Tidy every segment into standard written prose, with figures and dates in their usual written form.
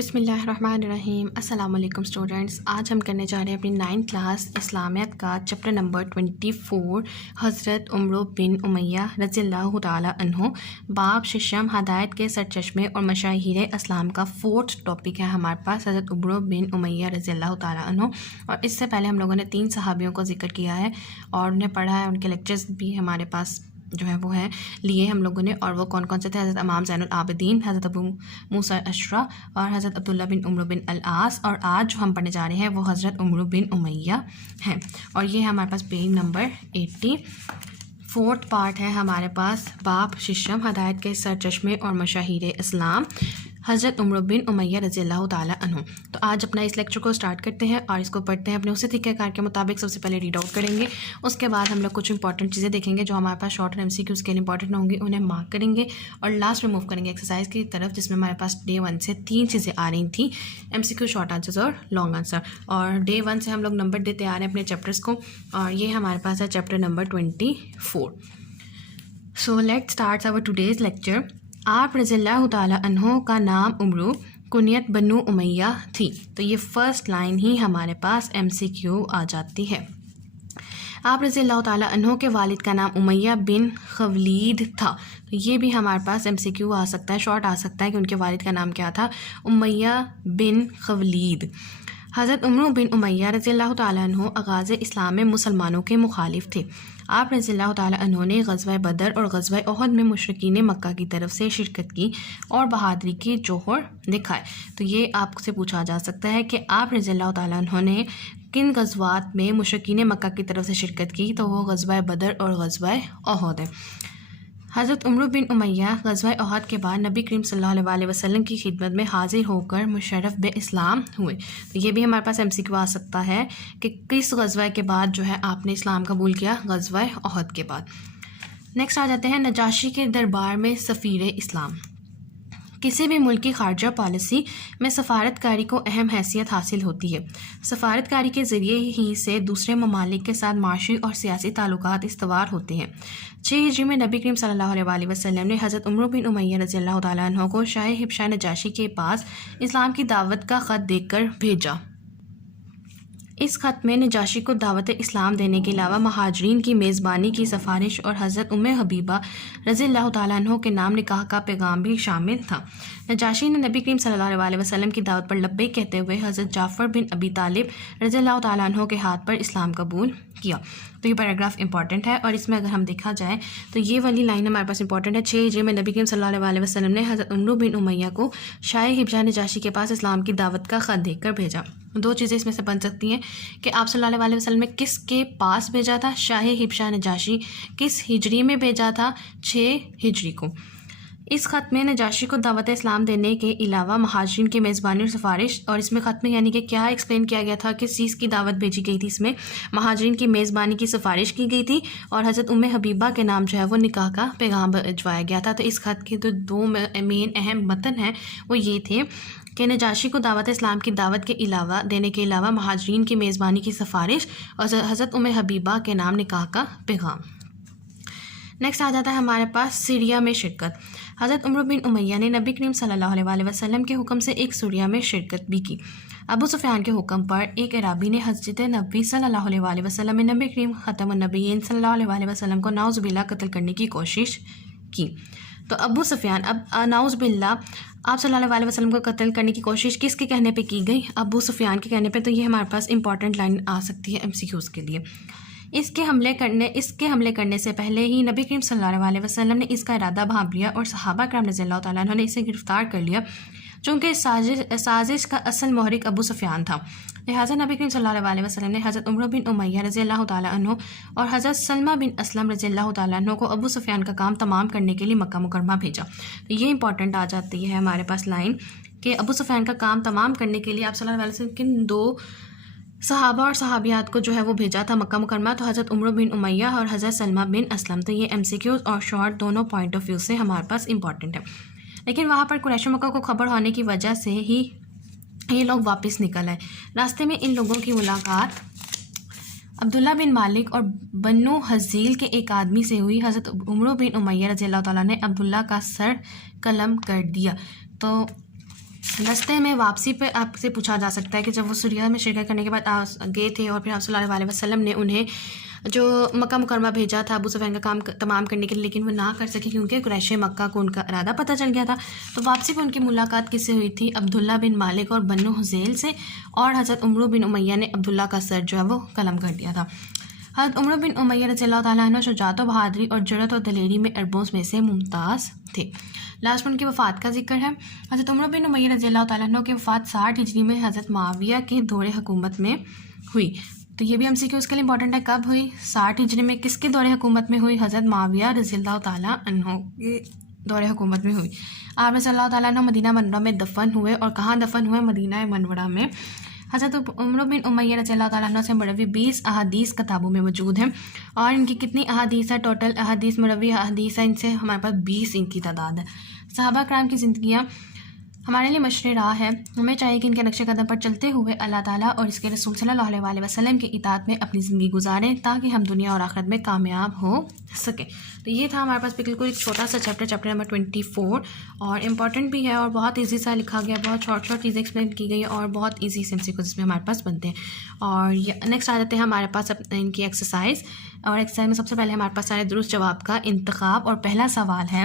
بسم اللہ الرحمن الرحیم۔ السلام علیکم اسٹوڈنٹس، آج ہم کرنے جا رہے ہیں اپنی 9th کلاس اسلامیات کا چیپٹر نمبر 24 حضرت عمرو بن امیہ رضی اللہ تعالیٰ عنہ، باب ششم ہدایت کے سرچشمے اور مشاہیر اسلام کا 4th ٹاپک ہے ہمارے پاس حضرت عمرو بن امیہ رضی اللہ تعالیٰ عنہ۔ اور اس سے پہلے ہم لوگوں نے 3 صحابیوں کو ذکر کیا ہے اور انہیں پڑھا ہے، ان کے لیکچرز بھی ہمارے پاس جو ہے وہ ہیں لیے ہم لوگوں نے، اور وہ کون کون سے تھے؟ حضرت امام زین العابدین، حضرت ابو موسیٰ اشعری اور حضرت عبداللہ بن عمرو بن العاص، اور آج جو ہم پڑھنے جا رہے ہیں وہ حضرت عمرو بن امیہ ہیں۔ اور یہ ہمارے پاس پیج نمبر 80 4th پارٹ ہے ہمارے پاس، باب ششم ہدایت کے سرچشمے اور مشاہیر اسلام، حضرت عمرو بن امیہ رضی اللہ تعالیٰ عنہ۔ تو آج اپنا اس لیکچر کو سٹارٹ کرتے ہیں اور اس کو پڑھتے ہیں اپنے اسی طریقہ کار کے مطابق۔ سب سے پہلے ریڈ آؤٹ کریں گے، اس کے بعد ہم لوگ کچھ امپورٹنٹ چیزیں دیکھیں گے جو ہمارے پاس شارٹ اور MCQs کے لیے امپورٹنٹ ہوں گی، انہیں مارک کریں گے، اور لاسٹ میں موو کریں گے ایکسرسائز کی طرف، جس میں ہمارے پاس Day 1 سے 3 چیزیں آ رہی تھیں، MCQ شارٹ آنسرز اور لانگ آنسر، اور Day 1 سے ہم لوگ نمبر دیتے آ رہے ہیں اپنے چیپٹرس کو، اور یہ ہمارے پاس ہے chapter number 24۔ So let start our today's lecture. آپ رضی اللہ تعالیٰ عنہ کا نام عمرو، کنیت بنو امیہ تھی۔ تو یہ فرسٹ لائن ہی ہمارے پاس MCQ آ جاتی ہے۔ آپ رضی اللہ تعالیٰ عنہ کے والد کا نام امیہ بن خویلد تھا۔ تو یہ بھی ہمارے پاس MCQ آ سکتا ہے، شارٹ آ سکتا ہے کہ ان کے والد کا نام کیا تھا، امیہ بن خویلد۔ حضرت عمرو بن امیہ رضی اللہ تعالیٰ عنہ آغاز اسلام میں مسلمانوں کے مخالف تھے۔ آپ رضی اللہ تعالیٰ عنہ نے غزوہ بدر اور غزوہ احد میں مشرکین مکہ کی طرف سے شرکت کی اور بہادری کے جوہر دکھائے۔ تو یہ آپ سے پوچھا جا سکتا ہے کہ آپ رضی اللہ تعالیٰ عنہ نے کن غزوات میں مشرکین مکہ کی طرف سے شرکت کی؟ تو وہ غزوہ بدر اور غزوہ احد ہے۔ حضرت عمرو بن امیہ غزوہ احد کے بعد نبی کریم صلی اللہ علیہ وسلم کی خدمت میں حاضر ہو کر مشرف بے اسلام ہوئے۔ تو یہ بھی ہمارے پاس MCQ آ سکتا ہے کہ کس غزوہ کے بعد جو ہے آپ نے اسلام قبول کیا؟ غزوہ احد کے بعد۔ نیکسٹ آ جاتے ہیں نجاشی کے دربار میں سفیر اسلام۔ کسی بھی ملک کی خارجہ پالیسی میں سفارت کاری کو اہم حیثیت حاصل ہوتی ہے۔ سفارت کاری کے ذریعے ہی سے دوسرے ممالک کے ساتھ معاشی اور سیاسی تعلقات استوار ہوتے ہیں۔ 6 ہجری میں نبی کریم صلی اللہ علیہ وسلم نے حضرت عمرو بن امیہ رضی اللہ تعالیٰ عنہ کو شاہ حبشہ نجاشی کے پاس اسلام کی دعوت کا خط دے کر بھیجا۔ اس خط میں نجاشی کو دعوت اسلام دینے کے علاوہ مہاجرین کی میزبانی کی سفارش اور حضرت حبیبہ رضی اللہ تعالیٰ عنہ کے نام نکاح کا پیغام بھی شامل تھا۔ نجاشی نے نبی کریم صلی اللہ علیہ وسلم کی دعوت پر لبیک کہتے ہوئے حضرت جعفر بن ابی طالب رضی اللہ تعالیٰ عنہ کے ہاتھ پر اسلام قبول کیا۔ تو یہ پیراگراف امپورٹنٹ ہے، اور اس میں اگر ہم دیکھا جائے تو یہ والی لائن ہمارے پاس امپورٹنٹ ہے۔ 6 ہجری میں نبی کریم صلی اللہ علیہ وسلم نے حضرت عمرو بن امیہ کو شاہ حبشہ نجاشی کے پاس اسلام کی دعوت کا خط دے کر بھیجا۔ 2 چیزیں اس میں سے بن سکتی ہیں کہ آپ صلی اللہ علیہ وسلم نے کس کے پاس بھیجا تھا؟ شاہ حبشہ نجاشی۔ کس ہجری میں بھیجا تھا؟ 6 ہجری کو۔ اس خط میں نجاشی کو دعوت اسلام دینے کے علاوہ مہاجرین کی میزبانی اور سفارش، اور اس میں خط میں یعنی کہ کیا ایکسپلین کیا گیا تھا، کس چیز کی دعوت بھیجی گئی تھی؟ اس میں مہاجرین کی میزبانی کی سفارش کی گئی تھی، اور حضرت حبیبہ کے نام جو ہے وہ نکاح کا پیغام بھجوایا گیا تھا۔ تو اس خط کے جو 2 مین اہم متن ہیں وہ یہ تھے کہ نجاشی کو دعوت اسلام کی دعوت کے علاوہ دینے کے علاوہ مہاجرین کی میزبانی کی سفارش اور حضرت حبیبہ کے نام نکاح کا پیغام۔ نیکسٹ آ جاتا ہے ہمارے پاس سیریا میں شرکت۔ حضرت عمرو بن امیہ نے نبی کریم صلی اللہ علیہ وسلم کے حکم سے ایک سوریہ میں شرکت بھی کی۔ ابو سفیان کے حکم پر ایک عرابی نے حضرت نبی صلی اللہ علیہ وسلم میں نبی کریم ختم النبیین صلی اللہ علیہ وسلم کو نعوذ باللہ قتل کرنے کی کوشش کی۔ تو ابو سفیان، اب نعوذ باللہ آپ صلی اللہ علیہ وسلم کو قتل کرنے کی کوشش کس کے کہنے پہ کی گئی؟ ابو سفیان کے کہنے پہ۔ تو یہ ہمارے پاس امپورٹنٹ لائن آ سکتی ہے MCQs کے لیے۔ اس کے حملے کرنے سے پہلے ہی نبی کریم صلی اللہ علیہ وسلم نے اس کا ارادہ بھانپ لیا اور صحابہ کرام رضی اللہ تعالیٰ عنہ نے اسے گرفتار کر لیا، چونکہ سازش کا اصل محرک ابو سفیان تھا۔ لہٰذا نبی کریم صلی اللہ علیہ وسلم نے حضرت عمرو بن امیہ رضی اللہ تعالیٰ عنہ اور حضرت سلمہ بن اسلم رضی اللہ تعالیٰ عنہ کو ابو سفیان کا کام تمام کرنے کے لیے مکہ مکرمہ بھیجا۔ تو یہ امپورٹنٹ آ جاتی ہے ہمارے پاس لائن کہ ابو سفیان کا کام تمام کرنے کے لیے آپ صلی اللہ علیہ وسلم کن 2 صحابہ اور صحابیات کو جو ہے وہ بھیجا تھا مکہ مکرمہ؟ تو حضرت عمرو بن امیہ اور حضرت سلمہ بن اسلم۔ تو یہ MCQs اور شارٹ دونوں پوائنٹ آف ویو سے ہمارے پاس امپورٹنٹ ہے۔ لیکن وہاں پر قریش مکہ کو خبر ہونے کی وجہ سے ہی یہ لوگ واپس نکل آئے۔ راستے میں ان لوگوں کی ملاقات عبداللہ بن مالک اور بنو حزیل کے ایک آدمی سے ہوئی۔ حضرت عمرو بن امیہ رضی اللہ تعالیٰ نے عبداللہ کا سر قلم کر دیا۔ تو راستے میں واپسی پہ آپ سے پوچھا جا سکتا ہے کہ جب وہ سوریہ میں شرکت کرنے کے بعد گئے تھے اور پھر آپ صلی اللہ علیہ وسلم نے انہیں جو مکہ مکرمہ بھیجا تھا ابو سفیان کا کام تمام کرنے کے لیے، لیکن وہ نہ کر سکے کیونکہ قریش مکہ کو ان کا ارادہ پتہ چل گیا تھا، تو واپسی پہ ان کی ملاقات کس سے ہوئی تھی؟ عبداللہ بن مالک اور بنو حذیل سے، اور حضرت عمرو بن امیہ نے عبداللہ کا سر جو ہے وہ قلم کر دیا تھا۔ حضرت عمرو بن امیہ رضی اللہ تعالیٰ عنہ شجاعت و بہادری اور جرأت اور دلیری میں عربوں میں سے ممتاز تھے۔ لاسٹ میں ان کی وفات کا ذکر ہے۔ حضرت عمرو بن امیہ رضی اللہ تعالیٰ عنہ کی وفات 60 ہجری میں حضرت معاویہ کے دور حکومت میں ہوئی، تو یہ بھی ہم اس کے لیے امپورٹنٹ ہے، کب ہوئی؟ 60 ہجری میں۔ کس کے دور حکومت میں ہوئی؟ حضرت معاویہ رضی اللہ تعالیٰ عنہ کے دور حکومت میں ہوئی۔ آپ رضی اللہ تعالیٰ عنہ مدینہ منورہ میں دفن ہوئے، اور کہاں دفن ہوئے؟ مدینہ منورہ میں۔ حضرت عمرو بن امیہ رضی اللہ تعالیٰ عنہ سے مروی 20 احادیث کتابوں میں موجود ہیں، اور ان کی کتنی احادیث ہے؟ ٹوٹل احادیث مروی احادیث ہے ان سے ہمارے پاس 20 ان کی تعداد ہے۔ صحابہ کرام کی زندگیاں ہمارے لیے مشرِ راہ ہے، ہمیں چاہیے کہ ان کے نقش قدم پر چلتے ہوئے اللہ تعالیٰ اور اس کے رسول صلی اللہ علیہ وسلم کی اطاعت میں اپنی زندگی گزاریں تاکہ ہم دنیا اور آخرت میں کامیاب ہو سکیں۔ تو یہ تھا ہمارے پاس بالکل ایک چھوٹا سا چیپٹر نمبر 24، اور امپورٹنٹ بھی ہے اور بہت ایزی سا لکھا گیا، بہت شارٹ چیزیں ایکسپلین کی گئی اور بہت ایزی سمسیکوینس اس میں ہمارے پاس بنتے ہیں۔ اور نیکسٹ آ جاتے ہیں ہمارے پاس ان کی ایکسرسائز، اور ایکسرسائز میں سب سے پہلے ہمارے پاس سارے درست جواب کا انتخاب، اور پہلا سوال ہے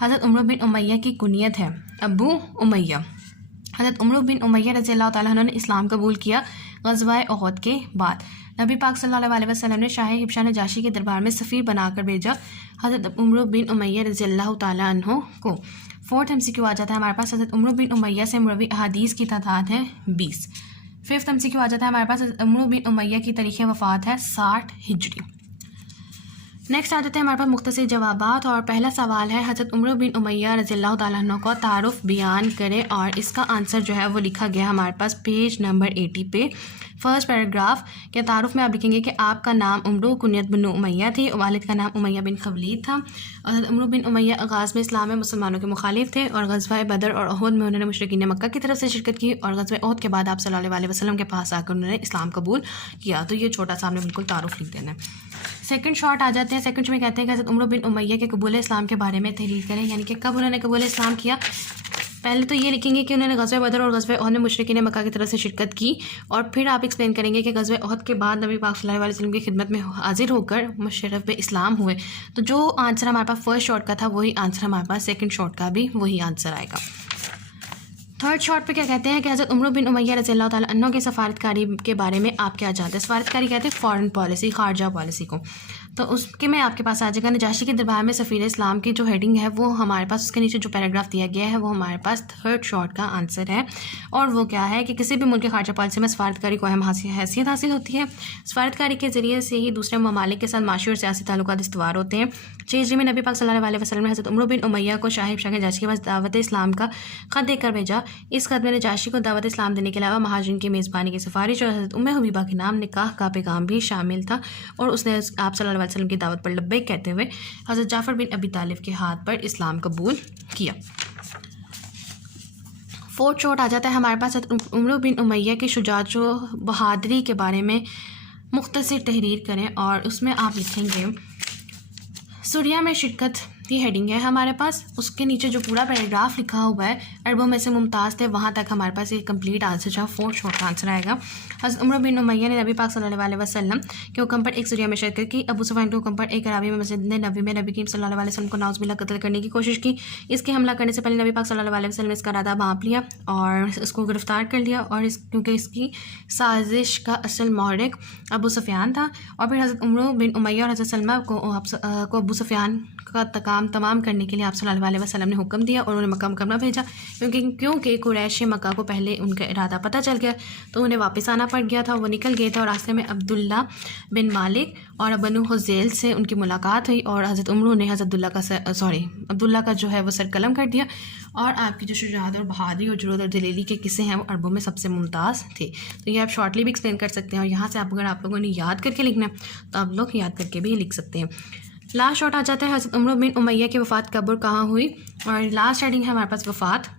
حضرت عمرو بن امیہ کی کنیت ہے ابو امیہ۔ حضرت عمرو بن امیہ رضی اللہ تعالیٰ عنہ نے اسلام قبول کیا غزوہ احد کے بعد۔ نبی پاک صلی اللہ علیہ وسلم نے شاہ حبشہ نجاشی کے دربار میں سفیر بنا کر بھیجا حضرت عمرو بن امیہ رضی اللہ تعالیٰ عنہ کو۔ 4th MCQ آ جاتا ہے ہمارے پاس، حضرت عمرو بن امیہ سے مروی احادیث کی تعداد ہے 20۔ 5th MCQ آ جاتا ہے ہمارے پاس، حضرت عمرو بن امیہ کی تاریخ وفات ہے 60 ہجری۔ نیکسٹ آ جاتے ہیں ہمارے پاس مختصر جوابات، اور پہلا سوال ہے حضرت عمرو بن امیہ رضی اللہ تعالیٰ عنہ کو تعارف بیان کریں، اور اس کا آنسر جو ہے وہ لکھا گیا ہمارے پاس پیج نمبر 80 پہ۔ فرسٹ پیراگراف کے تعارف میں آپ لکھیں گے کہ آپ کا نام عمرو، کنیت بن امیہ تھی، والد کا نام امیہ بن خولید تھا۔ حضرت عمرو بن امیہ آغاز میں اسلام میں مسلمانوں کے مخالف تھے، اور غزوہ بدر اور احد میں انہوں نے مشرکین مکہ کی طرف سے شرکت کی، اور غزوہ احد کے بعد آپ صلی اللہ علیہ وسلم کے پاس آ کر انہوں نے اسلام قبول کیا۔ تو یہ چھوٹا سا ہم نے بالکل تعارف لکھ دینا ہے۔ سیکنڈ شارٹ آ جاتے ہیں، سیکنڈ میں کہتے ہیں کہ حضرت عمرو بن امیہ کے قبول اسلام کے بارے میں تحریر کریں، یعنی کہ کب انہوں نے قبول اسلام کیا۔ پہلے تو یہ لکھیں گے کہ انہوں نے غزوہ بدر اور غزوہ احد میں مشرکین مکہ کی طرف سے شرکت کی، اور پھر آپ ایکسپلین کریں گے کہ غزوہ احد کے بعد نبی پاک صلی اللہ علیہ وسلم کی خدمت میں حاضر ہو کر مشرف اسلام ہوئے۔ تو جو آنسر ہمارے پاس فرسٹ شارٹ کا تھا وہی آنسر ہمارے پاس سیکنڈ شارٹ کا بھی وہی آنسر آئے گا۔ تھرڈ شارٹ پہ کیا کہتے ہیں کہ حضرت عمرو بن امیہ رضی اللہ تعالیٰ عنہ کے سفارتکاری کے بارے میں آپ کیا جانتے ہیں؟ سفارتکاری کہتے ہیں فارن پالیسی، خارجہ پالیسی کو، تو اس کے میں آپ کے پاس آ جائے گا نجاشی کے دربار میں سفیر اسلام کی جو ہیڈنگ ہے وہ ہمارے پاس، اس کے نیچے جو پیراگراف دیا گیا ہے وہ ہمارے پاس تھرڈ شارٹ کا آنسر ہے، اور وہ کیا ہے کہ کسی بھی ملک کی خارجہ پالیسی میں سفارتکاری کو اہم حیثیت حاصل ہوتی ہے۔ سفارتکاری کے ذریعے سے ہی دوسرے ممالک کے ساتھ معاشی اور سیاسی تعلقات استوار ہوتے ہیں۔ 6 ہجری میں نبی پاک صلی اللہ علیہ وسلم نے حضرت عمرو بن امیہ کو شاہ حبشہ کے نجاشی کے پاس دعوت اسلام کا خط دے کر بھیجا۔ اس خط میں نجاشی کو دعوت اسلام دینے کے علاوہ مہاجرین کی میزبانی کی سفارش اور حضرت ام حبیبہ کے نام نکاح کا پیغام بھی شامل تھا، اور اس نے آپ صلی اللہ علیہ وسلم کی دعوت پر لبیک کہتے ہوئے حضرت جعفر بن ابی طالب کے ہاتھ پر اسلام قبول کیا۔ 4th شارٹ آ جاتا ہے ہمارے پاس، حضرت عمرو بن امیہ کی شجاعت و بہادری کے بارے میں مختصر تحریر کریں، اور اس میں آپ لکھیں گے سوریہ میں شرکت کی ہیڈنگ ہے ہمارے پاس، اس کے نیچے جو پورا پیراگراف لکھا ہوا ہے عربوں میں سے ممتاز تھے وہاں تک ہمارے پاس یہ کمپلیٹ آنسر جو ہے 4th شارٹ کا آنسر آئے گا۔ حضرت عمرو بن امیہ نے نبی پاک صلی اللہ علیہ وسلم کے حکم پر ایک سوریہ میں شرکت کی۔ ابو سفیان کے حکم پر ایک عرابی میں مسجد نبی میں نبی کریم صلی اللہ علیہ وسلم کو نعوذ باللہ قتل کرنے کی کوشش کی۔ اس کے حملہ کرنے سے پہلے نبی پاک صلی اللہ علیہ وسلم نے اس کا ارادہ بھانپ لیا اور اس کو گرفتار کر لیا، اور کیونکہ اس کی سازش کا اصل محرک ابو سفیان تھا، اور پھر حضرت عمرو بن امیہ اور حضرت سلمہ کو ابو سفیان کا کام تمام کرنے کے لیے آپ صلی اللہ علیہ وسلم نے حکم دیا، اور انہوں نے مکہ مکرمہ بھیجا، کیونکہ قریش مکہ کو پہلے ان کا ارادہ پتہ چل گیا تو انہیں واپس آنا پڑ گیا تھا۔ وہ نکل گئے تھے، اور راستے میں عبداللہ بن مالک اور بنو حذیل سے ان کی ملاقات ہوئی، اور حضرت عمرو نے حضرت عبداللہ کا جو ہے وہ سر قلم کر دیا، اور آپ کی جو شجاعت اور بہادری اور جرأت اور دلیری کے قصے ہیں وہ عربوں میں سب سے ممتاز تھے۔ تو یہ آپ شارٹلی بھی ایکسپلین کر سکتے ہیں، اور یہاں سے اگر آپ لوگوں نے یاد کر کے لکھنا ہے تو آپ لوگ یاد کر کے بھی لکھ سکتے ہیں۔ لاسٹ شارٹ آ جاتا ہے حضرت عمرو بن امیہ کی وفات کب اور کہاں ہوئی، اور لاسٹ ہیڈنگ ہے ہمارے پاس وفات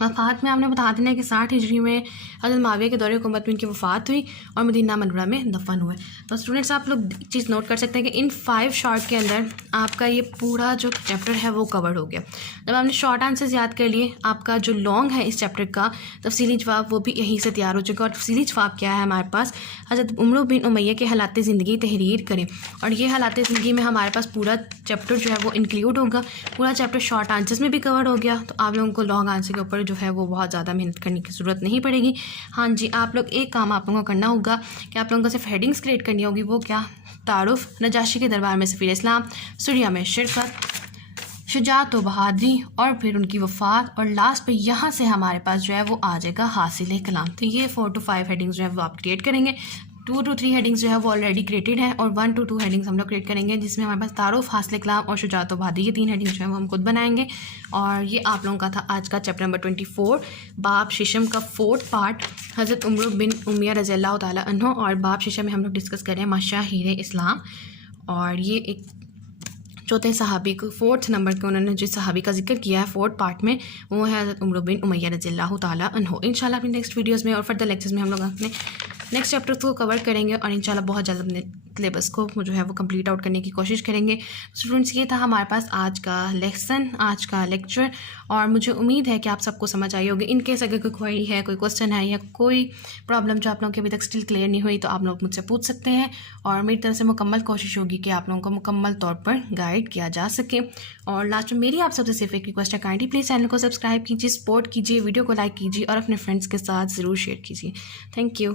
میں آپ نے بتا دینا ہے کہ 60 ہجری میں حضرت معاویہ کے دور حکومت میں ان کی وفات ہوئی اور مدینہ منورہ میں دفن ہوئے. تو اسٹوڈنٹس آپ لوگ ایک چیز نوٹ کر سکتے ہیں کہ ان 5 شارٹ کے اندر آپ کا یہ پورا جو چیپٹر ہے وہ کور ہو گیا. جب آپ نے شارٹ آنسرز یاد کر لیے آپ کا جو لانگ ہے اس چیپٹر کا تفصیلی جواب وہ بھی یہیں سے تیار ہو چکا. اور تفصیلی جواب کیا ہے ہمارے پاس؟ حضرت عمرو بن امیہ کے حالات زندگی تحریر کریں. اور یہ حالات زندگی میں ہمارے پاس پورا چیپٹر جو ہے وہ انکلیوڈ ہوگا. پورا چیپٹر شارٹ آنسرز میں بھی کور ہو گیا. تو آپ لوگوں کو لانگ آنسر کے اوپر جو ہے وہ بہت زیادہ محنت کرنے کی ضرورت نہیں پڑے گی. ہاں جی، آپ لوگ ایک کام آپ لوگوں کو کرنا ہوگا کہ آپ لوگوں کو صرف ہیڈنگس کریٹ کرنی ہوگی. وہ کیا؟ تعارف، نجاشی کے دربار میں سفیر اسلام، سوریہ میں شرکت، شجاعت و بہادری، اور پھر ان کی وفات، اور لاسٹ پہ یہاں سے ہمارے پاس جو ہے وہ آ جائے گا حاصل کلام. تو یہ 4 to 5 ہیڈنگز جو ہے وہ آپ کریٹ کریں گے. 2 to 3 ہیڈنگز جو ہے وہ آلریڈی کریٹڈ ہیں اور 1 to 2 ہیڈنگز ہم لوگ کریٹ کریں گے جس میں ہمارے پاس تعارف، حاصل کلام اور شجاعت و بہادری، یہ 3 ہیڈنگز جو ہیں وہ ہم خود بنائیں گے. اور یہ آپ لوگوں کا تھا آج کا چیپٹر نمبر 24 باب ششم کا 4th پارٹ حضرت عمرو بن امیہ رضی اللہ تعالیٰ عنہ. اور باب ششم میں ہم لوگ ڈسکس کریں مشاہیر اسلام. اور یہ ایک چوتھے صحابی کو 4th نمبر کے انہوں نے جس صحابی کا ذکر کیا ہے 4th پارٹ میں وہ ہے حضرت عمرو بن امیہ رضی اللہ تعالیٰ عنہ. انشاءاللہ اپنی نیکسٹ ویڈیوز میں اور فردر لیکچرز میں ہم لوگ اپنے نیکسٹ چیپٹر کو کور کریں گے اور انشاءاللہ بہت جلد اپنے سلیبس کو جو ہے وہ کمپلیٹ آؤٹ کرنے کی کوشش کریں گے. اسٹوڈنٹس یہ تھا ہمارے پاس آج کا لیسن، آج کا لیکچر. اور مجھے امید ہے کہ آپ سب کو سمجھ آئی ہوگی. ان کیس اگر کوئی کوئری ہے، کوئی کوسچن ہے یا کوئی پرابلم جو آپ لوگوں کی ابھی تک اسٹل کلیئر نہیں ہوئی تو آپ لوگ مجھ سے پوچھ سکتے ہیں. اور میری طرف سے مکمل کوشش ہوگی کہ آپ لوگوں کو مکمل طور پر گائیڈ کیا جا سکے. اور لاسٹ میں میری آپ سب سے صرف ایک ریکویسٹ ہے، کائنڈلی پلیز چینل کو سبسکرائب کیجیے، سپورٹ کیجیے، ویڈیو کو لائک کیجیے اور اپنے فرینڈس کے ساتھ ضرور شیئر کیجیے. Thank you.